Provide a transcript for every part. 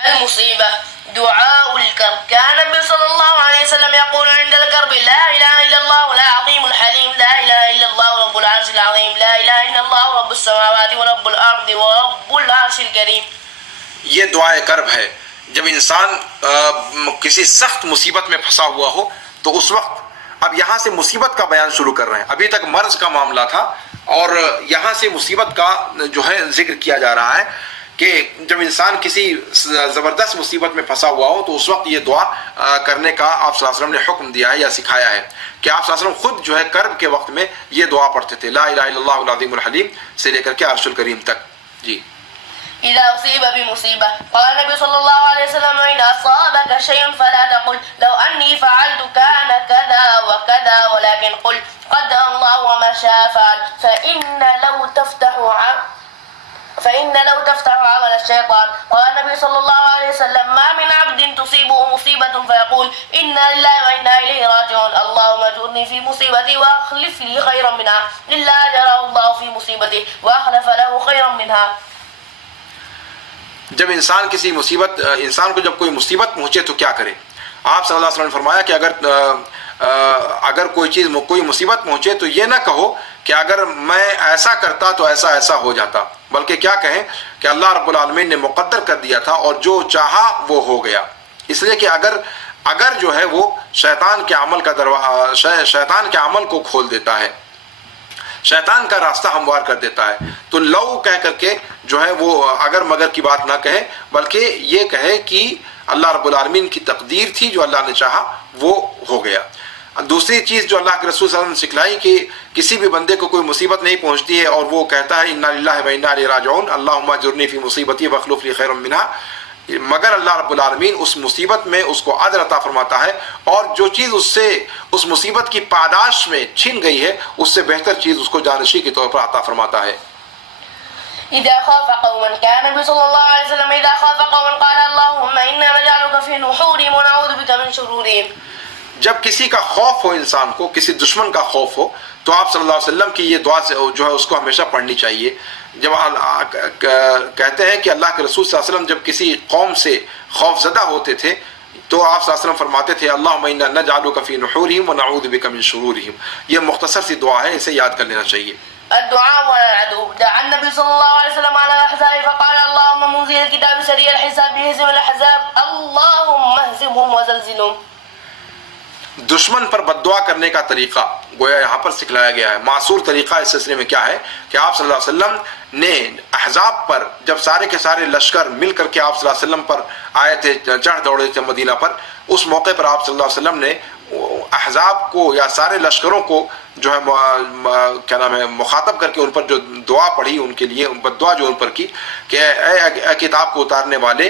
المصيبة دعاء الكرب. كان النبي صلى الله عليه وسلم يقول عند الكرب لا إله إلا الله العظيم الحليم، لا إله إلا الله رب العرش العظيم، لا إله إلا الله رب السماوات ورب الأرض ورب العرش الكريم. یہ دعائے کرب ہے. جب انسان کسی سخت مصیبت میں پھنسا ہوا ہو تو اس وقت، اب یہاں سے مصیبت کا بیان شروع کر رہے ہیں، ابھی تک مرض کا معاملہ تھا اور یہاں سے مصیبت کا جو ہے ذکر کیا جا رہا ہے کہ جب انسان کسی زبردست مصیبت میں پھنسا ہوا ہو تو اس وقت یہ دعا کرنے کا آپ صلی اللہ علیہ وسلم نے حکم دیا ہے یا سکھایا ہے کہ آپ صلی اللہ علیہ وسلم خود جو ہے کرب کے وقت میں یہ دعا پڑھتے تھے، لا الہ الا اللہ العظیم الحلیم سے لے کر کے عرش الکریم تک. جی. إذا أصيب بمصيبة قال النبي صلى الله عليه وسلم إن أصابك شيء فلا تقل لو أني فعلت كان كذا وكذا ولكن قل قدر الله وما شاء فعل فإن لو تفتح عمل الشيطان. قال النبي صلى الله عليه وسلم ما من عبد تصيبه مصيبة فيقول إنا لله وإنا إليه راجعون اللهم اجرني في مصيبتي وأخلف لي خيرا منها إلا أجره الله في مصيبته وأخلف له خيرا منها. جب انسان کو جب کوئی مصیبت پہنچے تو کیا کرے؟ آپ صلی اللہ علیہ وسلم نے فرمایا کہ اگر کوئی مصیبت پہنچے تو یہ نہ کہو کہ اگر میں ایسا کرتا تو ایسا ہو جاتا، بلکہ کیا کہیں کہ اللہ رب العالمین نے مقدر کر دیا تھا اور جو چاہا وہ ہو گیا. اس لیے کہ اگر جو ہے وہ شیطان کے عمل کو کھول دیتا ہے، شیطان کا راستہ ہموار کر دیتا ہے، تو لو کہہ کر کے جو ہے وہ اگر مگر کی بات نہ کہے بلکہ یہ کہے کہ اللہ رب العالمین کی تقدیر تھی، جو اللہ نے چاہا وہ ہو گیا. دوسری چیز جو اللہ کے رسول صلی اللہ علیہ وسلم نے سکھلائی کہ کسی بھی بندے کو کوئی مصیبت نہیں پہنچتی ہے اور وہ کہتا ہے انا للہ و انا الیہ راجعون اللہم اجرنی فی مصیبتی واخلف لی خیرا منہا، مگر اللہ رب العالمین اس مصیبت میں اس کو اجر عطا فرماتا ہے اور جو چیز اس مصیبت کی پاداش میں چھن گئی ہے اس سے بہتر چیز اس کو جانشی کے طور پر عطا فرماتا ہے. إذا خاف قوما كان النبي صلى الله عليه وسلم إذا خاف قوما قال اللهم إنا نجعلك في نحورهم ونعوذ بك من شرورهم. جب کسی کا خوف ہو، انسان کو کسی دشمن کا خوف ہو تو آپ صلی اللہ علیہ وسلم کی یہ دعا جو ہے اس کو ہمیشہ پڑھنی چاہیے. جب کہتے ہیں کہ اللہ کے رسول صلی اللہ علیہ وسلم جب کسی قوم سے خوف زدہ ہوتے تھے تو آپ صلی اللہ علیہ وسلم فرماتے تھے اللہم انا نجعلک فی نحورہم ونعوذ بک من شرورہم. یہ مختصر سی دعا ہے، اسے یاد کر لینا چاہیے. الدعاء والعدو. دعا النبي صلى الله عليه وسلم على الأحزاب فقال اللهم منزل الكتاب سريع الحساب بهزم الأحزاب اللهم اهزمهم وزلزلهم. دشمن پر بد دعا کرنے کا طریقہ گویا یہاں پر سکھلایا گیا ہے. معصور طریقہ اس سلسلے میں کیا ہے کہ آپ صلی اللہ علیہ وسلم نے احزاب پر جب سارے کے سارے لشکر مل کر کے آپ صلی اللہ علیہ وسلم پر آئے تھے، چڑھ دوڑے تھے مدینہ پر، اس موقع پر آپ صلی اللہ علیہ وسلم نے احزاب کو یا سارے لشکروں کو جو ہے کیا نام ہے مخاطب کر کے ان پر جو دعا پڑھی، ان کے لیے بد دعا جو ان پر کی کہ اے کتاب کو اتارنے والے،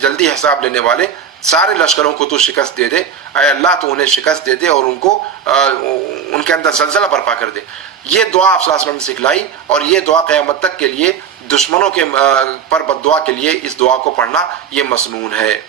جلدی حساب لینے والے، سارے لشکروں کو تو شکست دے دے، اے اللہ تو انہیں شکست دے دے اور ان کو ان کے اندر زلزلہ برپا کر دے. یہ دعا آپ صلی اللہ علیہ وسلم نے سکھلائی اور یہ دعا قیامت تک کے لیے دشمنوں کے پر بد دعا کے لیے اس دعا کو پڑھنا یہ مسنون ہے.